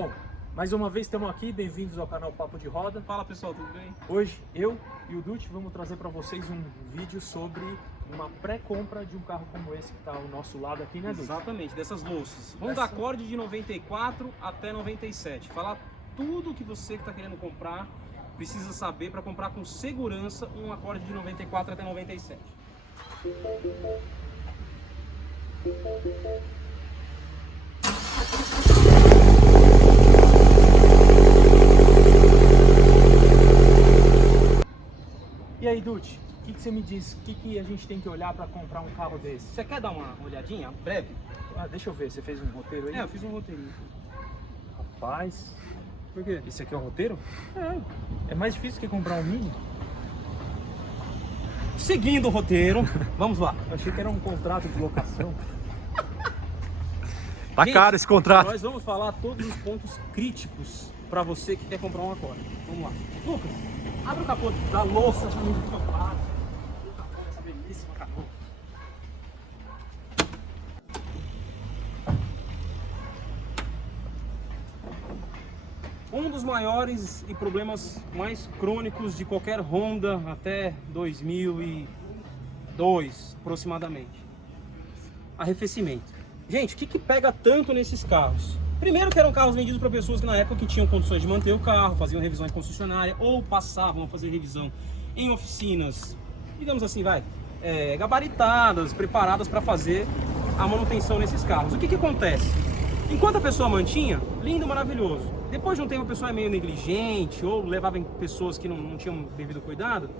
Bom, mais uma vez estamos aqui, bem-vindos ao canal Papo de Roda. Fala pessoal, tudo bem? Hoje eu e o Dutti vamos trazer para vocês um vídeo sobre uma pré-compra de um carro como esse que está ao nosso lado aqui, né, Dutti? Exatamente, dessas louças. Vamos dar acorde de 94 até 97. Falar tudo que você que está querendo comprar precisa saber para comprar com segurança um acorde de 94 até 97. E aí, Dutti, o que você me diz? O que a gente tem que olhar para comprar um carro desse? Você quer dar uma olhadinha breve? Deixa eu ver, você fez um roteiro aí? Eu fiz um roteirinho. Rapaz, Por quê? esse aqui é o roteiro? É mais difícil que comprar um Mini? Seguindo o roteiro, vamos lá. Eu achei que era um contrato de locação. Tá Gente, caro esse contrato. Nós vamos falar todos os pontos críticos para você que quer comprar um acorde. Vamos lá. Lucas, abre o capô da louça para mim do seu lado. O capô dessa belíssima capô. Um dos maiores e problemas mais crônicos de qualquer Honda até 2002, aproximadamente. Arrefecimento. Gente, o que pega tanto nesses carros? Primeiro que eram carros vendidos para pessoas que na época que tinham condições de manter o carro, faziam revisão em concessionária ou passavam a fazer revisão em oficinas, digamos assim, gabaritadas, preparadas para fazer a manutenção nesses carros. O que acontece? Enquanto a pessoa mantinha, lindo, maravilhoso. Depois de um tempo a pessoa é meio negligente ou levava em pessoas que não tinham devido cuidado,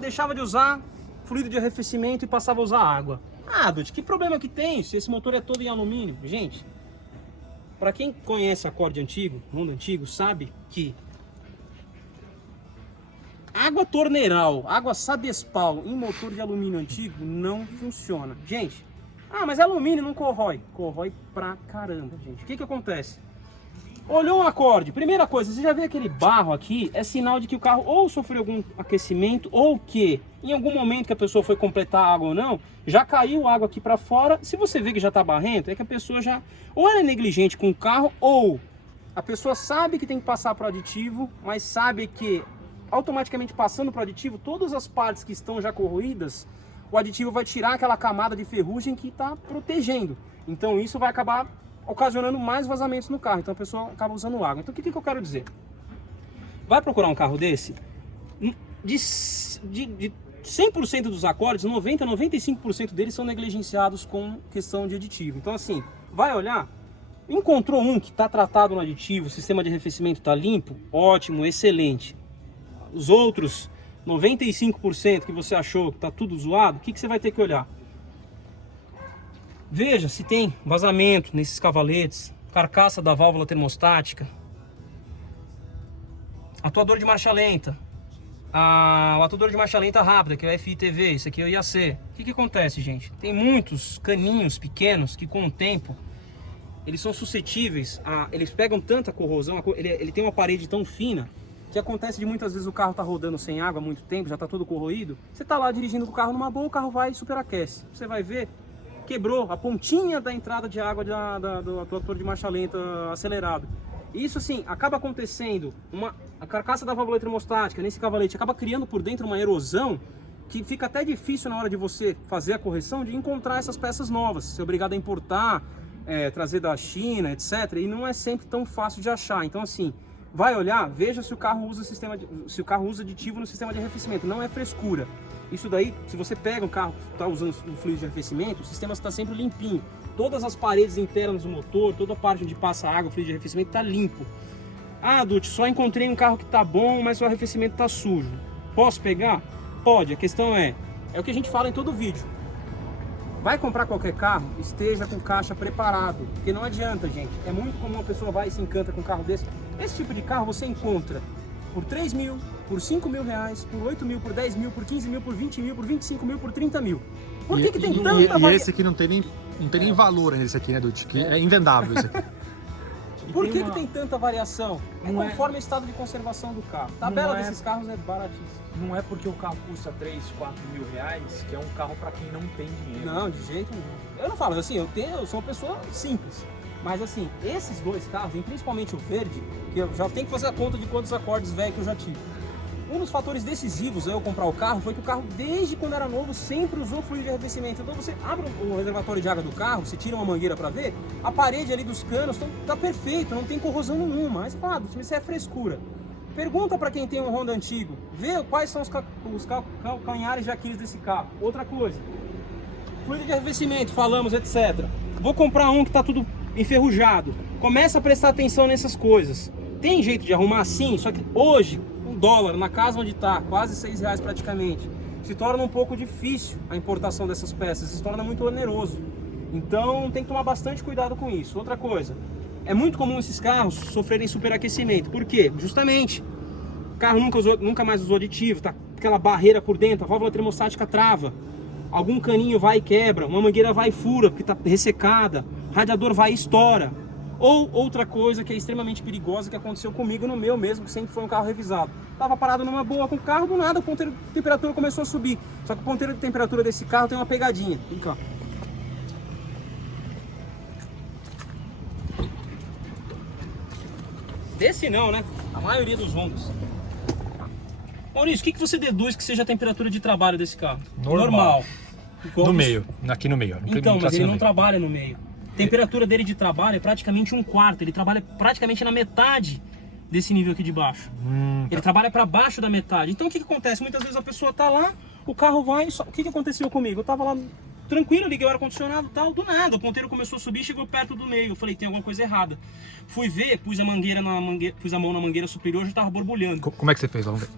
deixava de usar fluido de arrefecimento e passava a usar água. Dutti, que problema que tem se esse motor é todo em alumínio? Gente, para quem conhece acorde antigo, mundo antigo, sabe que água torneiral, água sabespal em motor de alumínio antigo não funciona. Gente, mas alumínio não corrói. Corrói pra caramba, gente. O que acontece? Olhou um acorde, primeira coisa, você já vê aquele barro aqui, é sinal de que o carro ou sofreu algum aquecimento ou que em algum momento que a pessoa foi completar a água ou não, já caiu água aqui para fora. Se você vê que já tá barrento, é que a pessoa já ou ela é negligente com o carro ou a pessoa sabe que tem que passar para o aditivo, mas sabe que automaticamente passando para o aditivo, todas as partes que estão já corroídas, o aditivo vai tirar aquela camada de ferrugem que está protegendo. Então isso vai acabar ocasionando mais vazamentos no carro, então a pessoa acaba usando água. Então o que eu quero dizer? Vai procurar um carro desse, de 100% dos acordes, 90, 95% deles são negligenciados com questão de aditivo. Então assim, vai olhar, encontrou um que está tratado no aditivo, o sistema de arrefecimento está limpo, ótimo, excelente. Os outros 95% que você achou que está tudo zoado, o que você vai ter que olhar? Veja se tem vazamento nesses cavaletes, carcaça da válvula termostática, atuador de marcha lenta, o atuador de marcha lenta rápida, que é o FITV, esse aqui é o IAC. O que acontece, gente? Tem muitos caninhos pequenos que com o tempo eles são suscetíveis eles pegam tanta corrosão, ele tem uma parede tão fina que acontece de muitas vezes o carro tá rodando sem água há muito tempo, já tá todo corroído. Você tá lá dirigindo o carro numa boa, o carro vai e superaquece. Você vai ver, quebrou a pontinha da entrada de água do atuador de marcha lenta acelerado. Isso assim, acaba acontecendo, a carcaça da válvula termostática nesse cavalete acaba criando por dentro uma erosão que fica até difícil na hora de você fazer a correção de encontrar essas peças novas. Você é obrigado a importar, trazer da China, etc. E não é sempre tão fácil de achar. Então assim, vai olhar, veja se o carro usa aditivo no sistema de arrefecimento. Não é frescura. Isso daí, se você pega um carro que está usando um fluido de arrefecimento, o sistema está sempre limpinho. Todas as paredes internas do motor, toda a parte onde passa água, fluido de arrefecimento está limpo. Dutti, só encontrei um carro que está bom, mas o arrefecimento está sujo. Posso pegar? Pode. A questão é o que a gente fala em todo vídeo. Vai comprar qualquer carro, esteja com caixa preparado. Porque não adianta, gente. É muito comum a pessoa vai e se encanta com um carro desse. Esse tipo de carro você encontra por 3 mil, por 5 mil reais, por 8 mil, por 10 mil, por 15 mil, por 20 mil, por 25 mil, por 30 mil. Por que tem tanta variação? E esse aqui não tem nem valor nesse aqui, né, Dutti? Que é invendável esse aqui. Por que tem tanta variação? Conforme o estado de conservação do carro. A tabela desses carros é baratíssima. Não é porque o carro custa 3, 4 mil reais que é um carro para quem não tem dinheiro. Não, de jeito nenhum. Eu não falo assim, eu sou uma pessoa simples. Mas assim, esses dois carros, e principalmente o verde, que eu já tenho que fazer a conta de quantos acordes velhos que eu já tive. Um dos fatores decisivos eu comprar o carro foi que o carro, desde quando era novo, sempre usou fluido de arrefecimento. Então você abre o reservatório de água do carro, você tira uma mangueira para ver, a parede ali dos canos tá perfeito, não tem corrosão nenhuma. Aí você fala, isso é frescura. Pergunta para quem tem um Honda antigo, vê quais são os calcanhares de Aquiles desse carro. Outra coisa, fluido de arrefecimento, falamos, etc. Vou comprar um que está tudo enferrujado. Começa a prestar atenção nessas coisas. Tem jeito de arrumar? Sim, só que hoje o dólar na casa onde está, quase R$6 praticamente, se torna um pouco difícil a importação dessas peças, se torna muito oneroso. Então tem que tomar bastante cuidado com isso. Outra coisa, é muito comum esses carros sofrerem superaquecimento. Por quê? Justamente, o carro nunca mais usou aditivo, tá aquela barreira por dentro, a válvula termostática trava, algum caninho vai e quebra, uma mangueira vai e fura porque está ressecada, radiador vai e estoura. Ou outra coisa que é extremamente perigosa, que aconteceu comigo no meu mesmo, que sempre foi um carro revisado. Tava parado numa boa com o carro, do nada o ponteiro de temperatura começou a subir. Só que o ponteiro de temperatura desse carro tem uma pegadinha. Vem cá. Desse não, né? A maioria dos Hondas. Maurício, o que você deduz que seja a temperatura de trabalho desse carro? Normal. No meio, aqui no meio. Então, mas ele não trabalha no meio. A temperatura dele de trabalho é praticamente 1/4. Ele trabalha praticamente na metade desse nível aqui de baixo. Ele trabalha para baixo da metade. Então o que acontece? Muitas vezes a pessoa tá lá, o carro vai... O que aconteceu comigo? Eu tava lá tranquilo, liguei o ar-condicionado e tal, do nada. O ponteiro começou a subir e chegou perto do meio. Eu falei, tem alguma coisa errada. Fui ver, pus a mão na mangueira superior e já tava borbulhando. Como é que você fez? Vamos ver.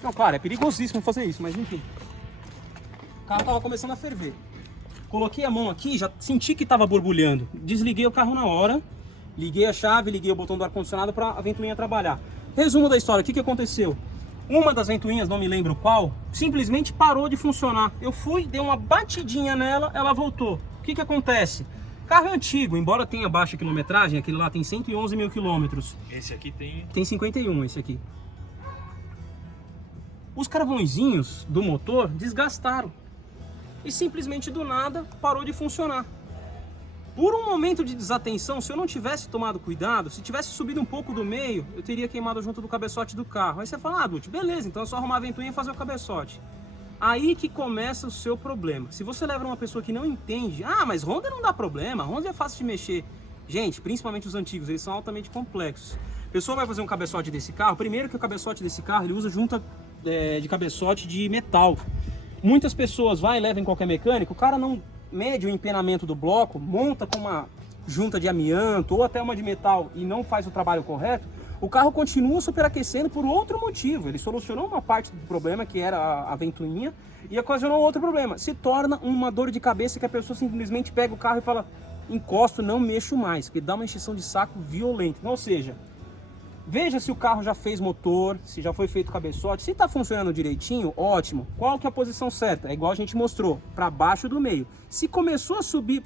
Não, claro, é perigosíssimo fazer isso, mas enfim. O carro tava começando a ferver. Coloquei a mão aqui, já senti que estava borbulhando. Desliguei o carro na hora, liguei a chave, liguei o botão do ar-condicionado para a ventoinha trabalhar. Resumo da história, o que aconteceu? Uma das ventoinhas, não me lembro qual, simplesmente parou de funcionar. Eu fui, dei uma batidinha nela, ela voltou. O que acontece? Carro é antigo, embora tenha baixa quilometragem, aquele lá tem 111 mil quilômetros. Esse aqui tem... Tem 51, esse aqui. Os carvõezinhos do motor desgastaram. E simplesmente do nada parou de funcionar. Por um momento de desatenção, se eu não tivesse tomado cuidado, se tivesse subido um pouco do meio, eu teria queimado junto do cabeçote do carro. Aí você fala, Dutch, beleza, então é só arrumar a ventoinha e fazer o cabeçote. Aí que começa o seu problema. Se você leva uma pessoa que não entende, mas Honda não dá problema, Honda é fácil de mexer. Gente, principalmente os antigos, eles são altamente complexos. A pessoa vai fazer um cabeçote desse carro, primeiro que o cabeçote desse carro, ele usa junta de cabeçote de metal. Muitas pessoas vai e levam em qualquer mecânico, o cara não mede o empenamento do bloco, monta com uma junta de amianto ou até uma de metal e não faz o trabalho correto, o carro continua superaquecendo por outro motivo. Ele solucionou uma parte do problema, que era a ventoinha, e ocasionou outro problema. Se torna uma dor de cabeça que a pessoa simplesmente pega o carro e fala, encosto, não mexo mais, porque dá uma encheção de saco violenta. Ou seja, veja se o carro já fez motor, se já foi feito cabeçote, se está funcionando direitinho, ótimo. Qual que é a posição certa? É igual a gente mostrou, para baixo do meio. Se começou a subir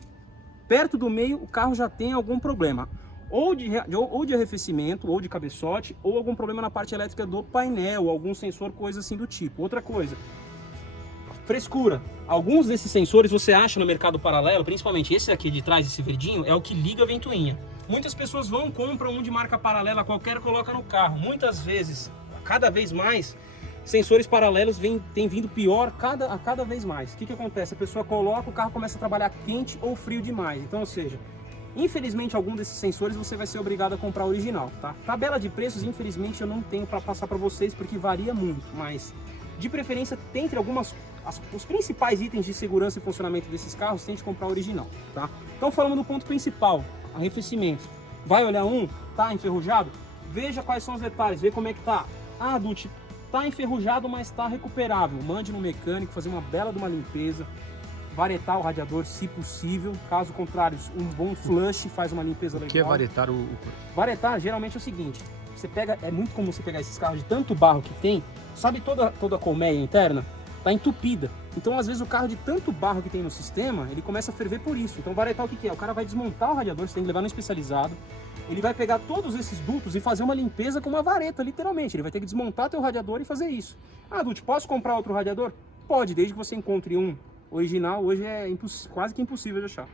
perto do meio, o carro já tem algum problema. Ou de arrefecimento, ou de cabeçote, ou algum problema na parte elétrica do painel, algum sensor, coisa assim do tipo. Outra coisa, frescura. Alguns desses sensores você acha no mercado paralelo, principalmente esse aqui de trás, esse verdinho, é o que liga a ventoinha. Muitas pessoas vão, compram um de marca paralela qualquer, coloca no carro. Muitas vezes, cada vez mais, sensores paralelos têm vindo pior a cada vez mais. O que acontece? A pessoa coloca, o carro começa a trabalhar quente ou frio demais. Então, ou seja, infelizmente algum desses sensores você vai ser obrigado a comprar original, tá? Tabela de preços, infelizmente, eu não tenho para passar para vocês porque varia muito, mas de preferência, entre os principais itens de segurança e funcionamento desses carros, tente comprar original, tá? Então, falando do ponto principal, arrefecimento. Vai olhar tá enferrujado? Veja quais são os detalhes, vê como é que tá. Dutch, tá enferrujado, mas tá recuperável. Mande no mecânico, fazer uma bela de uma limpeza, varetar o radiador, se possível. Caso contrário, um bom flush faz uma limpeza legal. O que é varetar Varetar, geralmente é o seguinte, é muito comum você pegar esses carros de tanto barro que tem, sabe toda a colmeia interna? Tá entupida. Então, às vezes, o carro de tanto barro que tem no sistema, ele começa a ferver por isso. Então, varetar o que é? O cara vai desmontar o radiador, você tem que levar no especializado. Ele vai pegar todos esses dutos e fazer uma limpeza com uma vareta, literalmente. Ele vai ter que desmontar teu radiador e fazer isso. Dutch, posso comprar outro radiador? Pode, desde que você encontre um original. Hoje é quase que impossível de achar.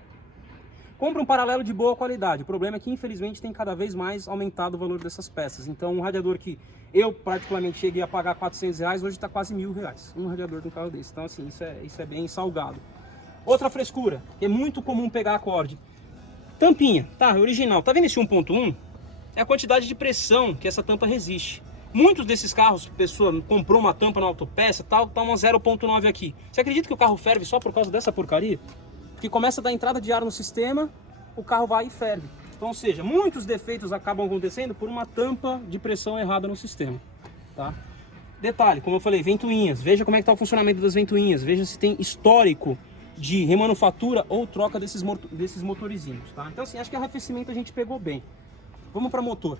Compra um paralelo de boa qualidade. O problema é que, infelizmente, tem cada vez mais aumentado o valor dessas peças. Então, um radiador que eu, particularmente, cheguei a pagar R$400, hoje está quase R$1.000. Um radiador de um carro desse. Então, assim, isso é bem salgado. Outra frescura, que é muito comum pegar acorde. Tampinha, tá, original. Tá vendo esse 1.1? É a quantidade de pressão que essa tampa resiste. Muitos desses carros, pessoa comprou uma tampa na autopeça, tá uma 0.9 aqui. Você acredita que o carro ferve só por causa dessa porcaria? Que começa a dar entrada de ar no sistema, o carro vai e ferve. Então, ou seja, muitos defeitos acabam acontecendo por uma tampa de pressão errada no sistema, tá? Detalhe, como eu falei, ventoinhas. Veja como é que está o funcionamento das ventoinhas. Veja se tem histórico de remanufatura ou troca desses motorizinhos, tá? Então, assim, acho que o arrefecimento a gente pegou bem. Vamos para motor.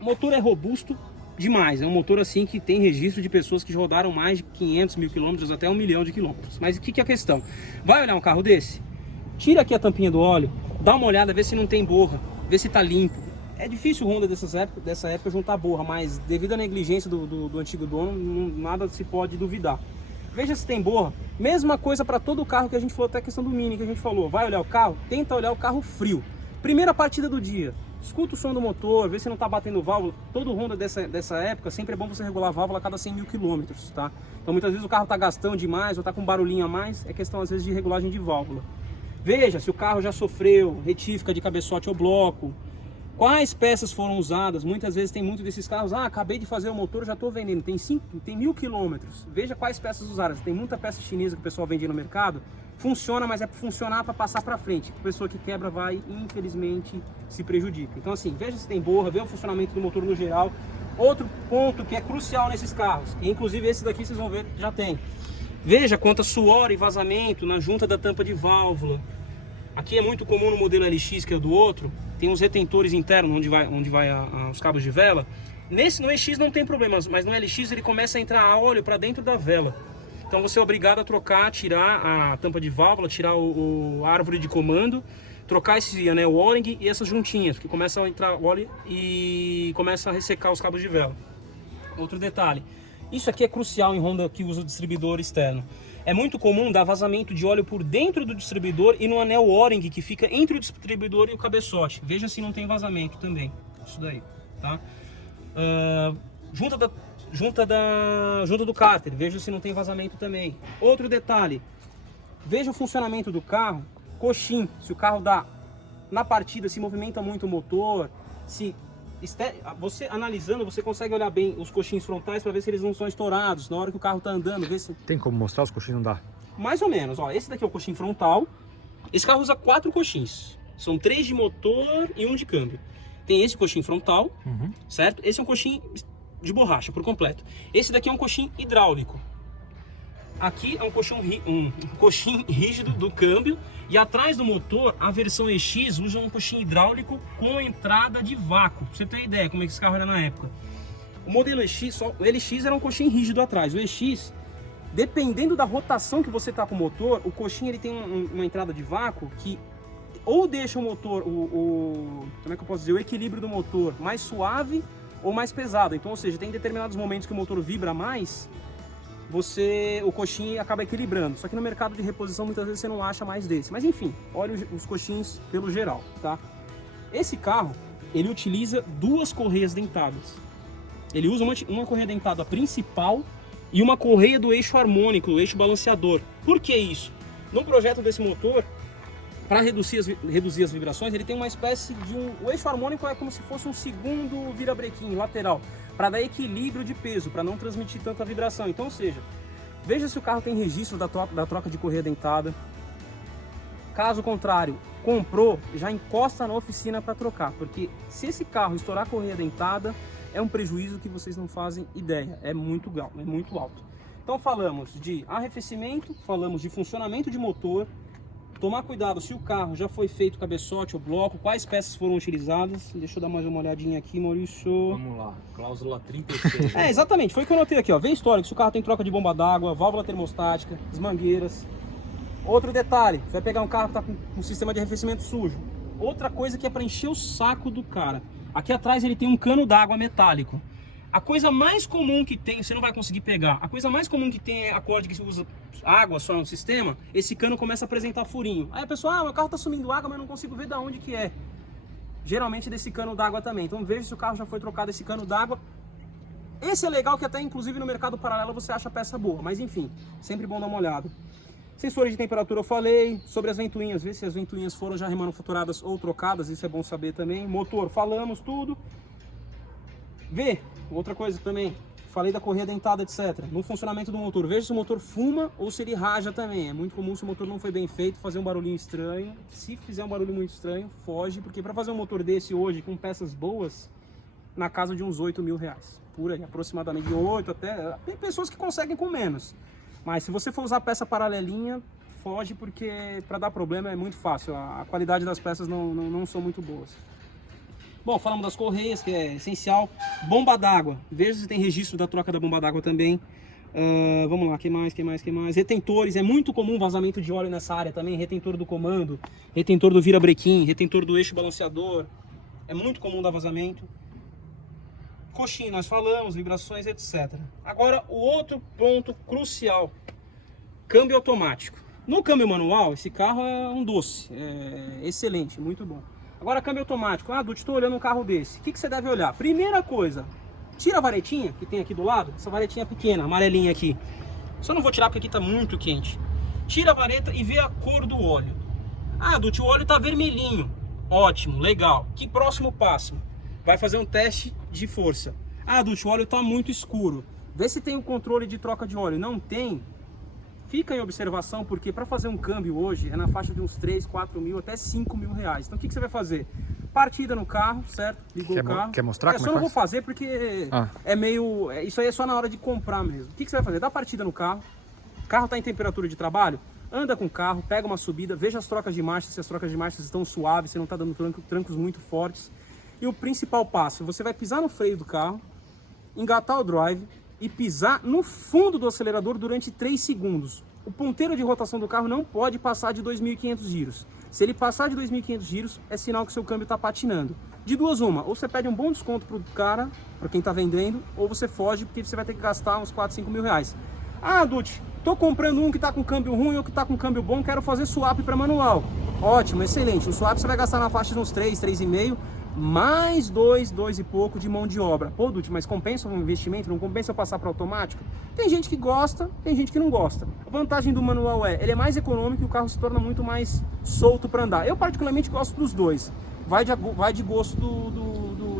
O motor é robusto demais. É um motor assim que tem registro de pessoas que rodaram mais de 500 mil quilômetros até 1 milhão de quilômetros. Mas o que é a questão? Vai olhar um carro desse? Tira aqui a tampinha do óleo, dá uma olhada, vê se não tem borra, vê se tá limpo. É difícil o Honda dessa época juntar borra, mas devido à negligência do antigo dono, nada se pode duvidar. Veja se tem borra. Mesma coisa para todo o carro que a gente falou, até a questão do Mini que a gente falou. Vai olhar o carro, tenta olhar o carro frio. Primeira partida do dia. Escuta o som do motor, vê se não está batendo válvula. Todo Honda dessa época, sempre é bom você regular a válvula a cada 100 mil quilômetros, tá? Então muitas vezes o carro está gastando demais ou está com um barulhinho a mais, é questão às vezes de regulagem de válvula. Veja se o carro já sofreu retífica de cabeçote ou bloco. Quais peças foram usadas? Muitas vezes tem muito desses carros, acabei de fazer o motor, já estou vendendo, tem 1.000 quilômetros. Veja quais peças usadas. Tem muita peça chinesa que o pessoal vende no mercado. Funciona, mas é para funcionar para passar para frente. A pessoa que quebra vai, infelizmente, se prejudica. Então assim, veja se tem borra, veja o funcionamento do motor no geral. Outro ponto que é crucial nesses carros, que inclusive esse daqui vocês vão ver já tem. Veja quanto suor e vazamento na junta da tampa de válvula. Aqui é muito comum no modelo LX, que é do outro, tem uns retentores internos onde vai os cabos de vela. No EX não tem problemas, mas no LX ele começa a entrar óleo para dentro da vela. Então você é obrigado a trocar, tirar a tampa de válvula, tirar a árvore de comando, trocar esse anel O-ring e essas juntinhas, que começa a entrar óleo e começa a ressecar os cabos de vela. Outro detalhe, isso aqui é crucial em Honda que usa o distribuidor externo. É muito comum dar vazamento de óleo por dentro do distribuidor e no anel O-ring que fica entre o distribuidor e o cabeçote. Veja se não tem vazamento também. Isso daí, tá? Junta do cárter, veja se não tem vazamento também. Outro detalhe, veja o funcionamento do carro, coxim, se o carro dá na partida, se movimenta muito o motor, se você analisando, você consegue olhar bem os coxins frontais para ver se eles não são estourados na hora que o carro está andando. Ver se... Tem como mostrar os coxins? Não dá? Mais ou menos, ó, esse daqui é o coxim frontal. Esse carro usa 4 coxins, são 3 de motor e 1 de câmbio. Tem esse coxim frontal, certo? Esse é um coxim de borracha por completo. Esse daqui é um coxim hidráulico. Aqui é um coxim rígido do câmbio. E atrás do motor, a versão EX usa um coxim hidráulico com entrada de vácuo. Pra você ter ideia como é que esse carro era na época. O modelo EX, o LX era um coxim rígido atrás. O EX, dependendo da rotação que você tá com o motor, o coxim ele tem uma entrada de vácuo que ou deixa o motor, como é que eu posso dizer, o equilíbrio do motor mais suave ou mais pesado. Então, ou seja, tem determinados momentos que o motor vibra mais, o coxim acaba equilibrando. Só que no mercado de reposição muitas vezes você não acha mais desse. Mas enfim, olha os coxins pelo geral, tá? Esse carro, ele utiliza 2 correias dentadas. Ele usa uma correia dentada principal e uma correia do eixo harmônico, do eixo balanceador. Por que isso? No projeto desse motor, para reduzir as vibrações, ele tem uma espécie de o eixo harmônico é como se fosse um segundo virabrequim lateral, para dar equilíbrio de peso, para não transmitir tanta vibração. Então, ou seja, veja se o carro tem registro da troca de correia dentada. Caso contrário, comprou, já encosta na oficina para trocar, porque se esse carro estourar a correia dentada, é um prejuízo que vocês não fazem ideia, é muito alto. Então falamos de arrefecimento, falamos de funcionamento de motor, tomar cuidado se o carro já foi feito cabeçote ou bloco, quais peças foram utilizadas. Deixa eu dar mais uma olhadinha aqui, Maurício. Vamos lá, cláusula 36. Exatamente, foi o que eu notei aqui, ó. Vê histórico, se o carro tem troca de bomba d'água, válvula termostática, as mangueiras. Outro detalhe, você vai pegar um carro que está com um sistema de arrefecimento sujo. Outra coisa que é para encher o saco do cara. Aqui atrás ele tem um cano d'água metálico. A coisa mais comum que tem, você não vai conseguir pegar, a coisa mais comum que tem é acorde que você usa água só no sistema, esse cano começa a apresentar furinho. Aí a pessoa, meu carro tá sumindo água, mas eu não consigo ver de onde que é. Geralmente desse cano d'água também. Então veja se o carro já foi trocado esse cano d'água. Esse é legal que até inclusive no mercado paralelo você acha peça boa, mas enfim, sempre bom dar uma olhada. Sensores de temperatura eu falei, sobre as ventoinhas, ver se as ventoinhas foram já remanufaturadas ou trocadas, isso é bom saber também. Motor, falamos tudo. Vê, outra coisa também, falei da correia dentada, etc. No funcionamento do motor, veja se o motor fuma ou se ele raja também. É muito comum, se o motor não foi bem feito, fazer um barulhinho estranho. Se fizer um barulho muito estranho, foge, porque para fazer um motor desse hoje, com peças boas, na casa de uns 8 mil reais. Por aí, aproximadamente de 8 até... Tem pessoas que conseguem com menos. Mas se você for usar peça paralelinha, foge, porque para dar problema é muito fácil. A qualidade das peças não são muito boas. Bom, falamos das correias, que é essencial. Bomba d'água. Veja se tem registro da troca da bomba d'água também. Vamos lá, que mais? Retentores. É muito comum vazamento de óleo nessa área também. Retentor do comando, retentor do virabrequim, retentor do eixo balanceador. É muito comum dar vazamento. Coxinha, nós falamos, vibrações, etc. Agora, o outro ponto crucial. Câmbio automático. No câmbio manual, esse carro é um doce. É excelente, muito bom. Agora, câmbio automático. Dude, estou olhando um carro desse. O que você deve olhar? Primeira coisa, tira a varetinha que tem aqui do lado. Essa varetinha pequena, amarelinha aqui. Só não vou tirar porque aqui está muito quente. Tira a vareta e vê a cor do óleo. Dude, o óleo está vermelhinho. Ótimo, legal. Que próximo passo? Vai fazer um teste de força. Dude, o óleo está muito escuro. Vê se tem o controle de troca de óleo. Não tem? Fica em observação, porque para fazer um câmbio hoje é na faixa de uns 3, 4 mil, até 5 mil reais. Então o que você vai fazer? Partida no carro, certo? Ligou o carro. Quer mostrar como só não vou fazer porque é meio... Isso aí é só na hora de comprar mesmo. O que você vai fazer? Dá partida no carro. O carro está em temperatura de trabalho. Anda com o carro, pega uma subida, veja as trocas de marchas, se as trocas de marchas estão suaves, se não está dando trancos muito fortes. E o principal passo, você vai pisar no freio do carro, engatar o drive e pisar no fundo do acelerador durante 3 segundos. O ponteiro de rotação do carro não pode passar de 2.500 giros. Se ele passar de 2.500 giros, é sinal que seu câmbio está patinando. De duas uma, ou você pede um bom desconto pro cara, para quem está vendendo, ou você foge porque você vai ter que gastar uns 4, 5 mil reais. Dude, tô comprando um que está com câmbio ruim ou que está com câmbio bom, quero fazer swap para manual. Ótimo, excelente. O swap você vai gastar na faixa de uns 3, 3,5, mais 2 e pouco de mão de obra. Pô, Dude, mas compensa um investimento? Não compensa eu passar para automático? Tem gente que gosta, tem gente que não gosta. A vantagem do manual ele é mais econômico e o carro se torna muito mais solto para andar. Eu particularmente gosto dos dois. Vai de gosto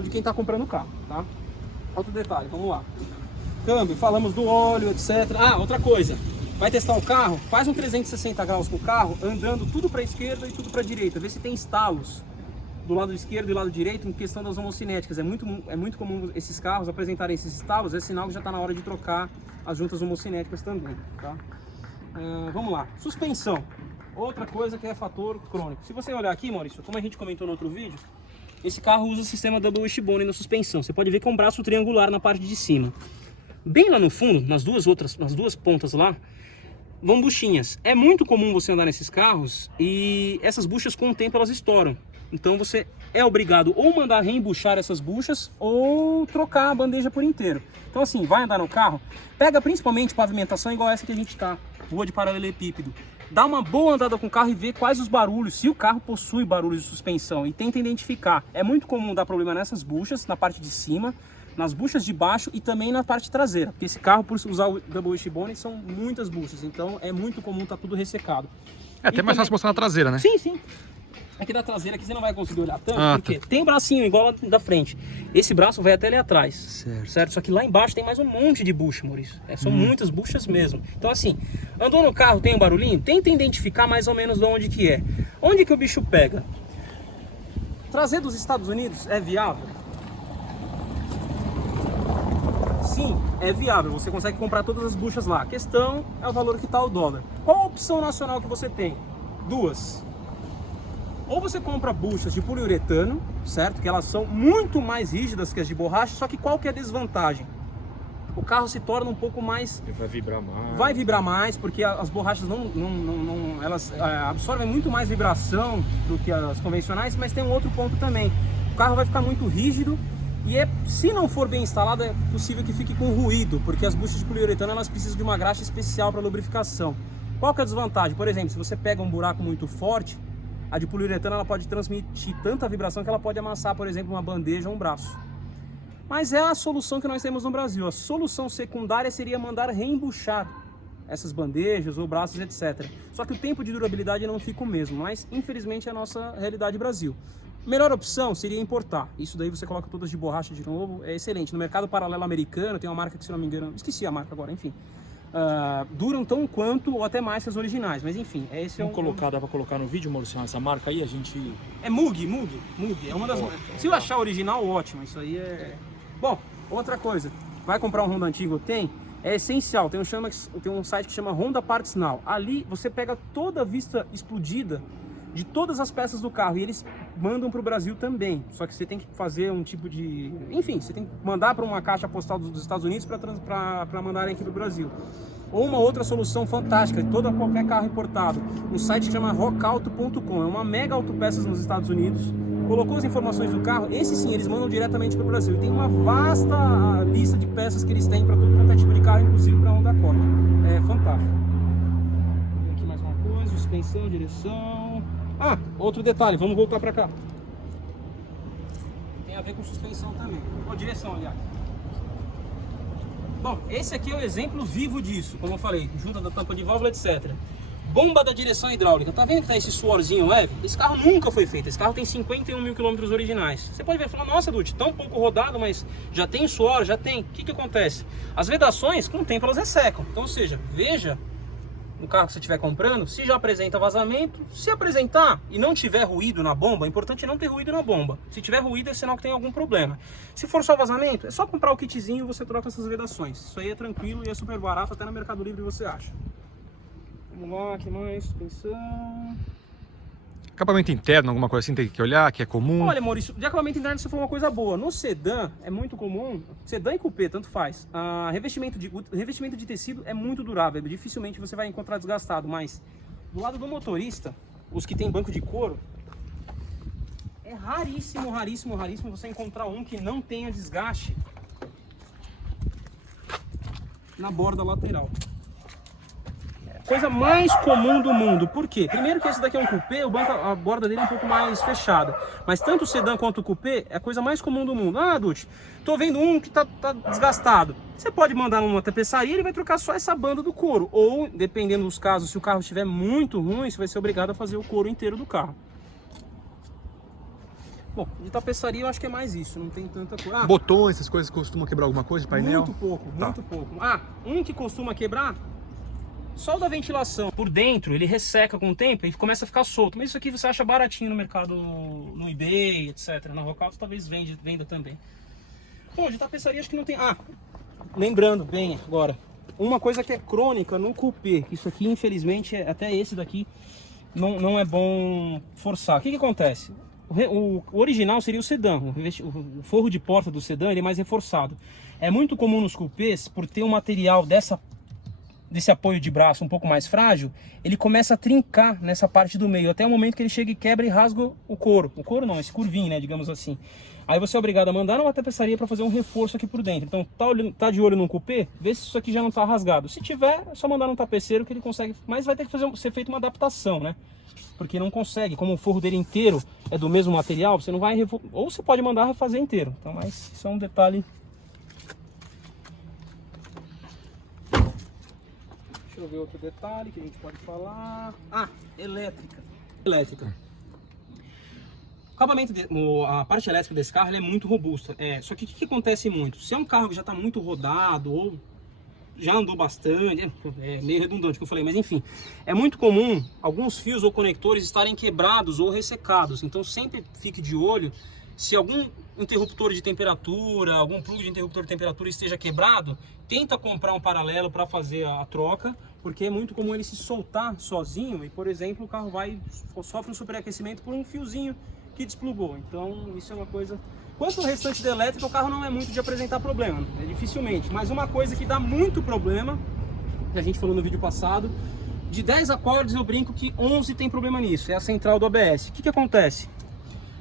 de quem está comprando o carro, tá? Outro detalhe, vamos lá. Câmbio, falamos do óleo, etc. Outra coisa. Vai testar o carro? Faz um 360 graus com o carro, andando tudo para a esquerda e tudo para a direita. Vê se tem estalos do lado esquerdo e do lado direito em questão das homocinéticas. É muito comum esses carros apresentarem esses estalos, é sinal que já está na hora de trocar as juntas homocinéticas também, tá? Vamos lá, suspensão. Outra coisa que é fator crônico. Se você olhar aqui, Maurício, como a gente comentou no outro vídeo, esse carro usa o sistema Double Wishbone na suspensão. Você pode ver que é um braço triangular na parte de cima. Bem lá no fundo, nas duas pontas lá, vão buchinhas. É muito comum você andar nesses carros e essas buchas com o tempo elas estouram. Então você é obrigado ou mandar reembuchar essas buchas ou trocar a bandeja por inteiro. Então assim, vai andar no carro, pega principalmente pavimentação igual essa que a gente tá, rua de paralelepípedo. Dá uma boa andada com o carro e vê quais os barulhos, se o carro possui barulhos de suspensão, e tenta identificar. É muito comum dar problema nessas buchas, na parte de cima, nas buchas de baixo e também na parte traseira. Porque esse carro, por usar o Double Wishbone, são muitas buchas, então é muito comum tá tudo ressecado. É até mais fácil mostrar na traseira, né? Sim, sim. Aqui da traseira aqui você não vai conseguir olhar tanto, porque tem um bracinho igual lá da frente. Esse braço vai até ali atrás, certo? Só que lá embaixo tem mais um monte de bucha, Maurício. São muitas buchas mesmo. Então assim, andou no carro, tem um barulhinho, tenta identificar mais ou menos de onde que é. Onde que o bicho pega? Trazer dos Estados Unidos é viável? Sim, é viável. Você consegue comprar todas as buchas lá. A questão é o valor que está o dólar. Qual a opção nacional que você tem? Duas. Ou você compra buchas de poliuretano, certo? Que elas são muito mais rígidas que as de borracha, só que qual que é a desvantagem? O carro se torna um pouco mais... Vai vibrar mais. Vai vibrar mais, porque as borrachas elas absorvem muito mais vibração do que as convencionais, mas tem um outro ponto também. O carro vai ficar muito rígido E se não for bem instalado, é possível que fique com ruído, porque as buchas de poliuretano elas precisam de uma graxa especial para lubrificação. Qual que é a desvantagem? Por exemplo, se você pega um buraco muito forte, a de poliuretano ela pode transmitir tanta vibração que ela pode amassar, por exemplo, uma bandeja ou um braço. Mas é a solução que nós temos no Brasil. A solução secundária seria mandar reembuchar essas bandejas ou braços, etc. Só que o tempo de durabilidade não fica o mesmo, mas infelizmente é a nossa realidade Brasil. Melhor opção seria importar. Isso daí você coloca todas de borracha de novo, é excelente. No mercado paralelo americano tem uma marca que, se não me engano, esqueci a marca agora, enfim. Duram tão quanto ou até mais que as originais, mas enfim, esse é Vamos colocar, dá pra colocar no vídeo, Maurício, essa marca aí, a gente... É Mug, é uma das... Se eu achar original, ótimo, isso aí é... Bom, outra coisa, vai comprar um Honda antigo, é essencial, tem um site que chama Honda Parts Now. Ali você pega toda a vista explodida de todas as peças do carro e eles mandam para o Brasil também. Só que você tem que fazer um tipo de... Enfim, você tem que mandar para uma caixa postal dos Estados Unidos para mandarem aqui para o Brasil. Ou uma outra solução fantástica, de qualquer carro importado, um site que chama rockauto.com, é uma mega autopeças nos Estados Unidos. Colocou as informações do carro, esse sim, eles mandam diretamente para o Brasil. Tem uma vasta lista de peças que eles têm para todo quanto é tipo de carro, inclusive para Honda Accord. É fantástico. Vou ver aqui mais uma coisa, suspensão, direção... Ah, outro detalhe, vamos voltar para cá. Tem a ver com suspensão também. Ou direção, aliás. Bom, esse aqui é o exemplo vivo disso, como eu falei, junta da tampa de válvula, etc. Bomba da direção hidráulica, tá vendo que tá esse suorzinho leve? Esse carro nunca foi feito, esse carro tem 51 mil quilômetros originais. Você pode ver e falar, nossa, Dutti, tão pouco rodado, mas já tem suor, já tem. O que acontece? As vedações, com o tempo, elas ressecam. Então, ou seja, veja no carro que você estiver comprando, se já apresenta vazamento, se apresentar e não tiver ruído na bomba, é importante não ter ruído na bomba. Se tiver ruído é sinal que tem algum problema. Se for só vazamento, é só comprar o kitzinho e você troca essas vedações. Isso aí é tranquilo e é super barato, até no Mercado Livre você acha. Vamos lá, que mais? Suspensão... Acabamento interno, alguma coisa assim tem que olhar, que é comum? Olha, Maurício, de acabamento interno você falou uma coisa boa. No sedã é muito comum, sedã e coupé, tanto faz. O revestimento de tecido é muito durável, dificilmente você vai encontrar desgastado, mas do lado do motorista, os que tem banco de couro, é raríssimo, raríssimo, raríssimo você encontrar um que não tenha desgaste na borda lateral. Coisa mais comum do mundo. Por quê? Primeiro que esse daqui é um coupé, a borda dele é um pouco mais fechada. Mas tanto o sedã quanto o coupé é a coisa mais comum do mundo. Ah, Dutti, tô vendo um que tá desgastado. Você pode mandar numa tapeçaria e ele vai trocar só essa banda do couro. Ou, dependendo dos casos, se o carro estiver muito ruim, você vai ser obrigado a fazer o couro inteiro do carro. Bom, de tapeçaria eu acho que é mais isso, não tem tanta coisa. Botões, essas coisas costumam quebrar alguma coisa de painel? Muito pouco, muito pouco. Um que costuma quebrar... Só o da ventilação por dentro, ele resseca com o tempo e começa a ficar solto. Mas isso aqui você acha baratinho no mercado, no eBay, etc. Na Rockauto talvez venda também. Bom, de tapeçaria acho que não tem... lembrando bem agora, uma coisa que é crônica no coupé, isso aqui infelizmente, até esse daqui, não é bom forçar. O que acontece? O original seria o sedã, o forro de porta do sedã ele é mais reforçado. É muito comum nos coupés, por ter um material desse apoio de braço um pouco mais frágil, ele começa a trincar nessa parte do meio, até o momento que ele chega e quebra e rasga o couro. O couro não, esse curvinho, né, digamos assim. Aí você é obrigado a mandar numa tapeçaria para fazer um reforço aqui por dentro. Então, tá de olho no coupé, vê se isso aqui já não tá rasgado. Se tiver, é só mandar num tapeceiro que ele consegue, mas vai ter que ser feita uma adaptação, né? Porque não consegue, como o forro dele inteiro é do mesmo material, você não vai... Ou você pode mandar refazer inteiro. Então, mas isso é um detalhe... Deixa eu ver outro detalhe que a gente pode falar. Elétrica. O acabamento, a parte elétrica desse carro é muito robusta. Só que o que acontece muito? Se é um carro que já está muito rodado ou já andou bastante, é meio redundante o que eu falei, mas enfim, é muito comum alguns fios ou conectores estarem quebrados ou ressecados. Então sempre fique de olho se algum interruptor de temperatura, algum plug de interruptor de temperatura esteja quebrado, tenta comprar um paralelo para fazer a troca, porque é muito comum ele se soltar sozinho e, por exemplo, o carro sofre um superaquecimento por um fiozinho que desplugou. Então isso é uma coisa... Quanto ao restante da elétrica, o carro não é muito de apresentar problema, dificilmente. Mas uma coisa que dá muito problema, que a gente falou no vídeo passado, de 10 acordes eu brinco que 11 tem problema nisso, é a central do ABS. O que acontece?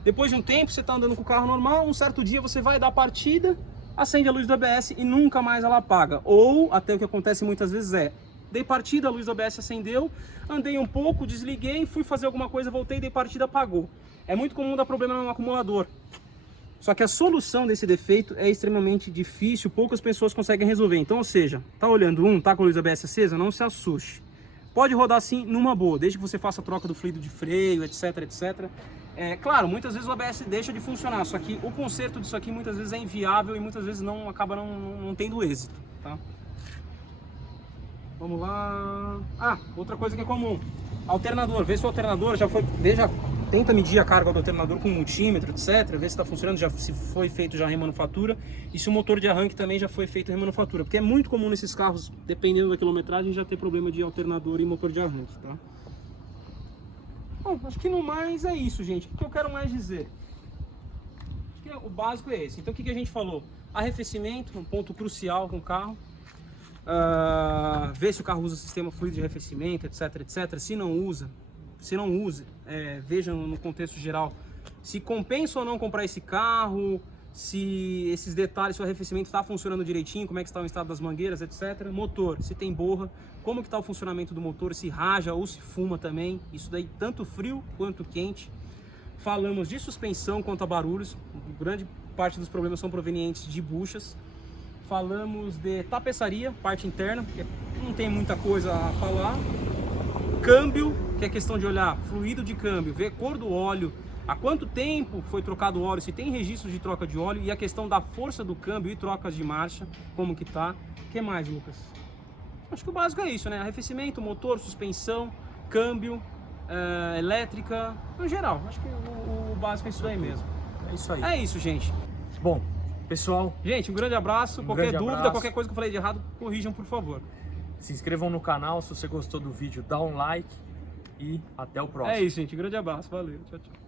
Depois de um tempo, você está andando com o carro normal, um certo dia você vai dar partida, acende a luz do ABS e nunca mais ela apaga. Ou, até o que acontece muitas vezes dei partida, a luz do ABS acendeu, andei um pouco, desliguei, fui fazer alguma coisa, voltei, dei partida, apagou. É muito comum dar problema no acumulador. Só que a solução desse defeito é extremamente difícil, poucas pessoas conseguem resolver. Então, ou seja, tá olhando tá com a luz ABS acesa, não se assuste. Pode rodar assim numa boa, desde que você faça a troca do fluido de freio, etc, etc. Claro, muitas vezes o ABS deixa de funcionar, só que o conserto disso aqui muitas vezes é inviável e muitas vezes acaba não tendo êxito, tá? Vamos lá... outra coisa que é comum. Alternador, vê se o alternador já foi... Tenta medir a carga do alternador com multímetro, etc. Ver se está funcionando, se foi feito já remanufatura. E se o motor de arranque também já foi feito remanufatura. Porque é muito comum nesses carros, dependendo da quilometragem, já ter problema de alternador e motor de arranque, tá? Bom, acho que no mais é isso, gente. O que eu quero mais dizer? Acho que o básico é esse. Então o que a gente falou? Arrefecimento, um ponto crucial com o carro. Ver se o carro usa o sistema fluido de arrefecimento, etc, etc. Se não usa, veja no contexto geral se compensa ou não comprar esse carro, se esses detalhes, se o arrefecimento está funcionando direitinho, como é que está o estado das mangueiras, etc. Motor, se tem borra, como que está o funcionamento do motor, se raja ou se fuma também, isso daí tanto frio quanto quente. Falamos de suspensão quanto a barulhos, grande parte dos problemas são provenientes de buchas. Falamos de tapeçaria, parte interna, porque não tem muita coisa a falar. Câmbio, que é questão de olhar fluido de câmbio, ver cor do óleo, há quanto tempo foi trocado o óleo, se tem registros de troca de óleo, e a questão da força do câmbio e trocas de marcha, como que tá. O que mais, Lucas? Acho que o básico é isso, né? Arrefecimento, motor, suspensão, câmbio, elétrica, no geral. Acho que o básico é isso aí mesmo. É isso aí. É isso, gente. Bom, pessoal, Gente, um grande abraço. Qualquer grande dúvida, abraço. qualquer coisa que eu falei de errado, corrijam, por favor. se inscrevam no canal. Se você gostou do vídeo, dá um like. E até o próximo. É isso, gente. Grande abraço. Valeu. Tchau, tchau.